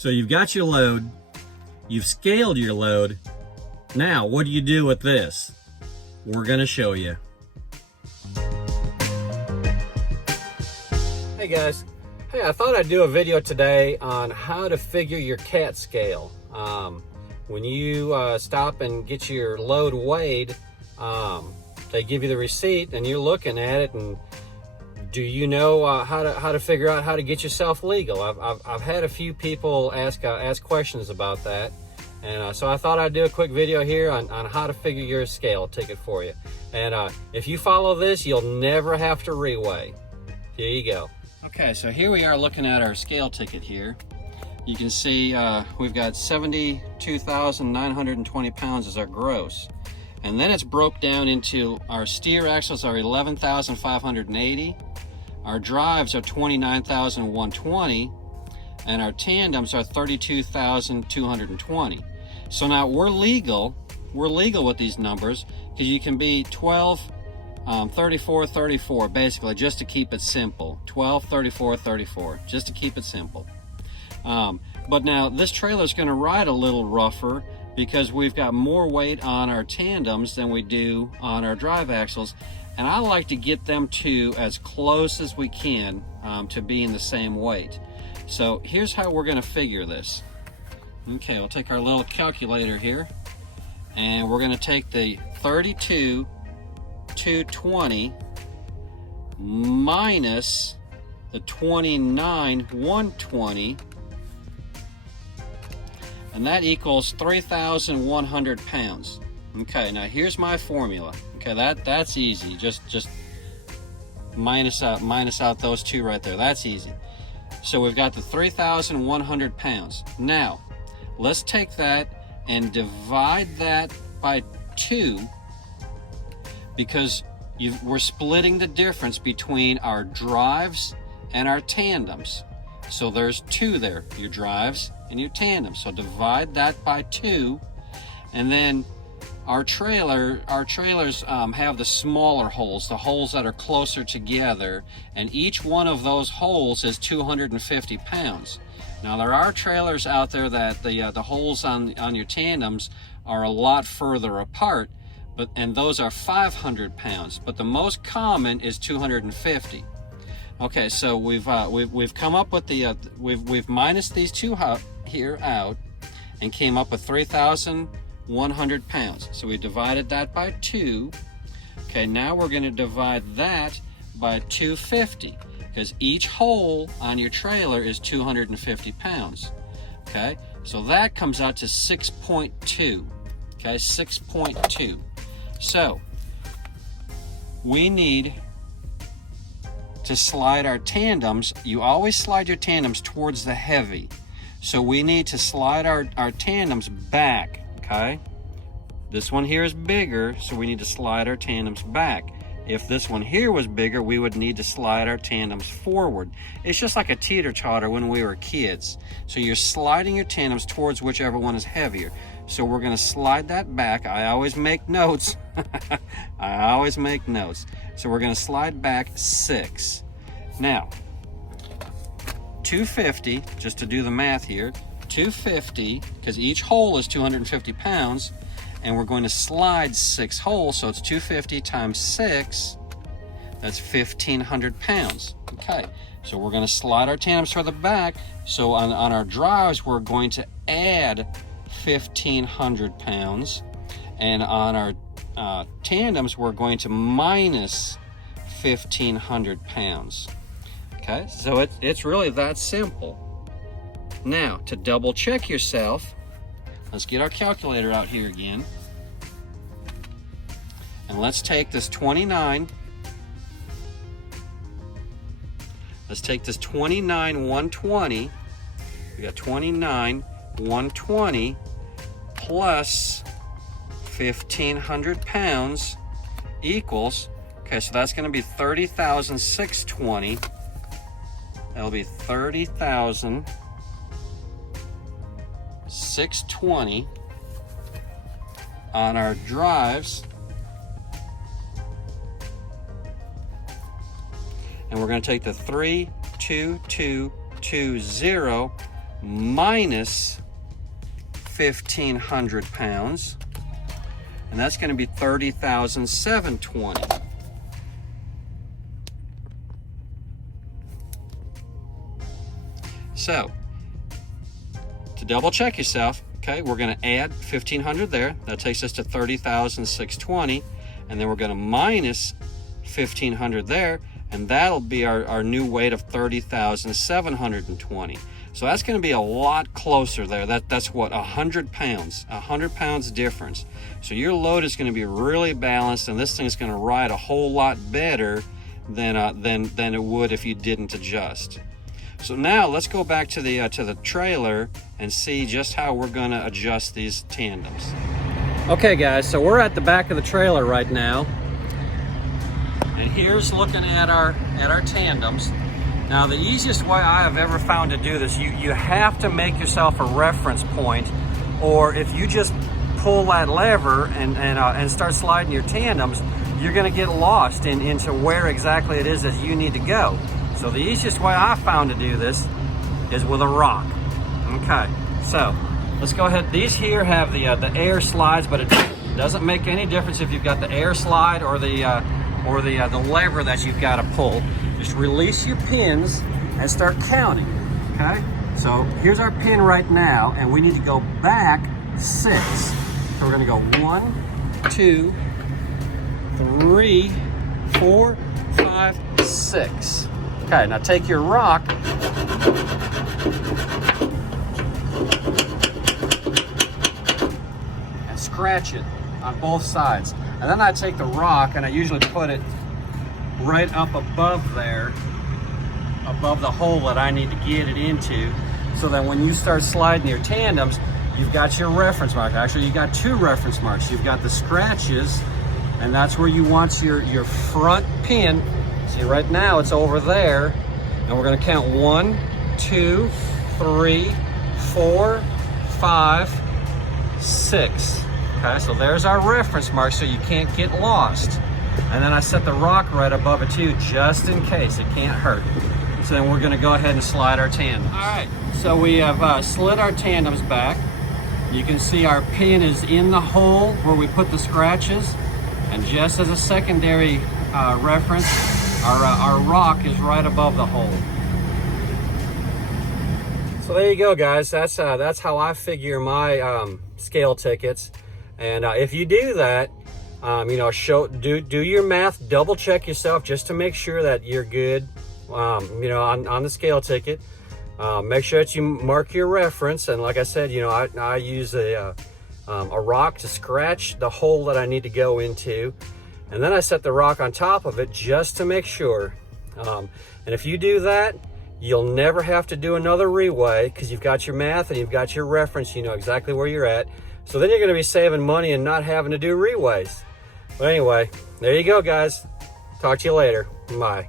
So you've got your load, you've scaled your load. Now, what do you do with this? We're gonna show you. Hey guys, hey, I thought I'd do a video today on how to figure your cat scale. When you stop and get your load weighed, they give you the receipt and you're looking at it, and do you know how to figure out how to get yourself legal? I've had a few people ask questions about that, and so I thought I'd do a quick video here on how to figure your scale ticket for you. And if you follow this, you'll never have to reweigh. Here you go. Okay, so here we are looking at our scale ticket here. You can see we've got 72,920 pounds as our gross. And then it's broke down into our steer axles are 11,580, our drives are 29,120, and our tandems are 32,220. So now we're legal with these numbers, because you can be 12, 34, 34, basically, just to keep it simple. 12, 34, 34, just to keep it simple. But now this trailer is going to ride a little rougher because we've got more weight on our tandems than we do on our drive axles, and I like to get them to as close as we can to being the same weight. So here's how we're going to figure this. Okay, we'll take our little calculator here, and we're going to take the 32,220 minus the 29,120, and that equals 3,100 pounds. Okay, now here's my formula. Okay, that's easy. Just minus out those two right there. That's easy. So we've got the 3,100 pounds. Now, let's take that and divide that by 2, because we're splitting the difference between our drives and our tandems. So there's 2 there, your drives and your tandems. So divide that by 2, and then our trailers have the smaller holes, the holes that are closer together, and each one of those holes is 250 pounds. Now there are trailers out there that the holes on your tandems are a lot further apart, and those are 500 pounds, but the most common is 250. Okay, so we've come up with we've minused these two here out and came up with 3,100 pounds. So we divided that by 2. Okay, now we're going to divide that by 250, because each hole on your trailer is 250 pounds. Okay, so that comes out to 6.2. Okay, 6.2. So we need to slide our tandems. You always slide your tandems towards the heavy. So we need to slide our tandems back, okay? This one here is bigger, so we need to slide our tandems back. If this one here was bigger, we would need to slide our tandems forward. It's just like a teeter-totter when we were kids. So you're sliding your tandems towards whichever one is heavier. So we're going to slide that back. I always make notes. I always make notes. So we're going to slide back 6. Now, 250, just to do the math here, 250, because each hole is 250 pounds, and we're going to slide 6 holes, so it's 250 times 6, that's 1,500 pounds. Okay, so we're going to slide our tandems toward the back, so on our drives we're going to add 1,500 pounds, and on our tandems we're going to minus 1,500 pounds. Okay, so it's really that simple. Now, to double check yourself, let's get our calculator out here again, and let's take this 29. Let's take this 29,120. We got 29,120 plus 1,500 pounds equals, okay, so that's going to be 30,620. That'll be 30,620 on our drives. And we're going to take the 3,2,2,20 minus 1,500 pounds, and that's going to be 30,720. So, to double check yourself, okay, we're going to add 1,500 there. That takes us to 30,620, and then we're going to minus 1,500 there, and that'll be our new weight of 30,720. So that's going to be a lot closer there. That's what, 100 pounds, 100 pounds difference. So your load is going to be really balanced, and this thing is going to ride a whole lot better than it would if you didn't adjust. So now let's go back to the trailer and see just how we're going to adjust these tandems. Okay guys, so we're at the back of the trailer right now, and here's looking at our tandems. Now the easiest way I have ever found to do this, you have to make yourself a reference point, or if you just pull that lever and start sliding your tandems, you're going to get lost into where exactly it is that you need to go. So the easiest way I found to do this is with a rock. Okay, so let's go ahead. These here have the air slides, but it doesn't make any difference if you've got the air slide or the lever that you've got to pull. Just release your pins and start counting. Okay, so here's our pin right now, and we need to go back 6. So we're going to go 1, 2, 3, 4, 5, 6. Okay, now take your rock and scratch it on both sides. And then I take the rock and I usually put it right up above there, above the hole that I need to get it into, so that when you start sliding your tandems, you've got your reference mark. Actually, you got 2 reference marks. You've got the scratches, and that's where you want your front pin. See, right now it's over there, and we're going to count 1, 2, 3, 4, 5, 6. Okay, so there's our reference mark, so you can't get lost. And then I set the rock right above it too, just in case. It can't hurt. So then we're going to go ahead and slide our tandems. All right, so we have slid our tandems back. You can see our pin is in the hole where we put the scratches, and just as a secondary reference, our rock is right above the hole. So there you go, guys. That's how I figure my scale tickets. And if you do that, you know, do your math, double check yourself just to make sure that you're good. You know, on the scale ticket, make sure that you mark your reference. And like I said, you know, I use a rock to scratch the hole that I need to go into. And then I set the rock on top of it just to make sure. And if you do that, you'll never have to do another reweigh, because you've got your math and you've got your reference. You know exactly where you're at. So then you're going to be saving money and not having to do reweighs. But anyway, there you go, guys. Talk to you later. Bye.